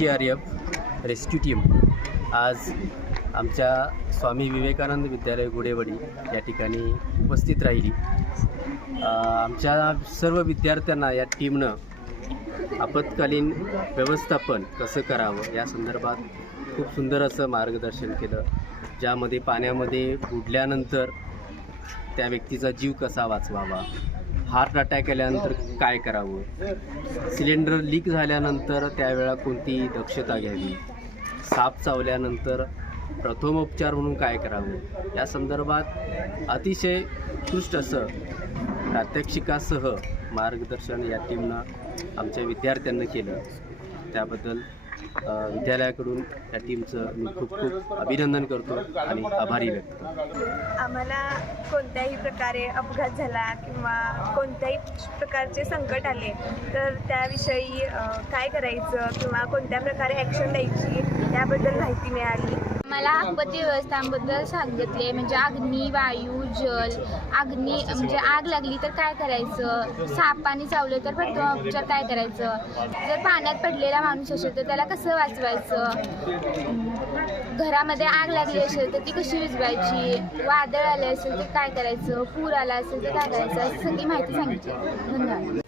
CRF rescue team आज आमच्या स्वामी विवेकानंद विद्यालय गुडेवाडी या ठिकाणी उपस्थित राहिली। आमच्या सर्व विद्यार्थ्यांना या टीमनं आपत्कालीन व्यवस्थापन कसं करावं या संदर्भात खूप सुंदर असं मार्गदर्शन केलं, ज्यामध्ये पाण्यामध्ये बुडल्यानंतर त्या व्यक्तीचा जीव कसा वाचवावा, हार्ट अटॅक आल्यानंतर काय करावं, सिलेंडर लीक झाल्यानंतर त्यावेळा कोणती दक्षता घ्यावी, साप चावल्यानंतर प्रथमोपचार म्हणून काय करावं या संदर्भात अतिशय उत्कृष्ट असं प्रात्यक्षिकासह मार्गदर्शन या टीमनं आमच्या विद्यार्थ्यांना केलं। त्याबद्दल विद्यालयाकडून या टीमचं मी खूप खूप अभिनंदन करतो आणि आभारी व्यक्त करतो। आम्हाला कोणत्याही प्रकारे अपघात झाला किंवा कोणत्याही प्रकारचे संकट आले तर त्याविषयी काय करायचं किंवा कोणत्या प्रकारे ॲक्शन द्यायची याबद्दल माहिती मिळाली। मला आपत्ती व्यवस्थापनाबद्दल सांगितले, म्हणजे अग्नी, वायू, जल, अग्नी म्हणजे आग लागली तर काय करायचं, सापाने चावलं तर प्रथमोपचार काय करायचं, जर पाण्यात पडलेला माणूस असेल तर त्याला कसं वाचवायचं, घरामध्ये आग लागली असेल तर ती कशी विझवायची, वादळ आले असेल तर काय करायचं, पूर आला असेल तर काय करायचं, अशी सगळी माहिती सांगितली। धन्यवाद।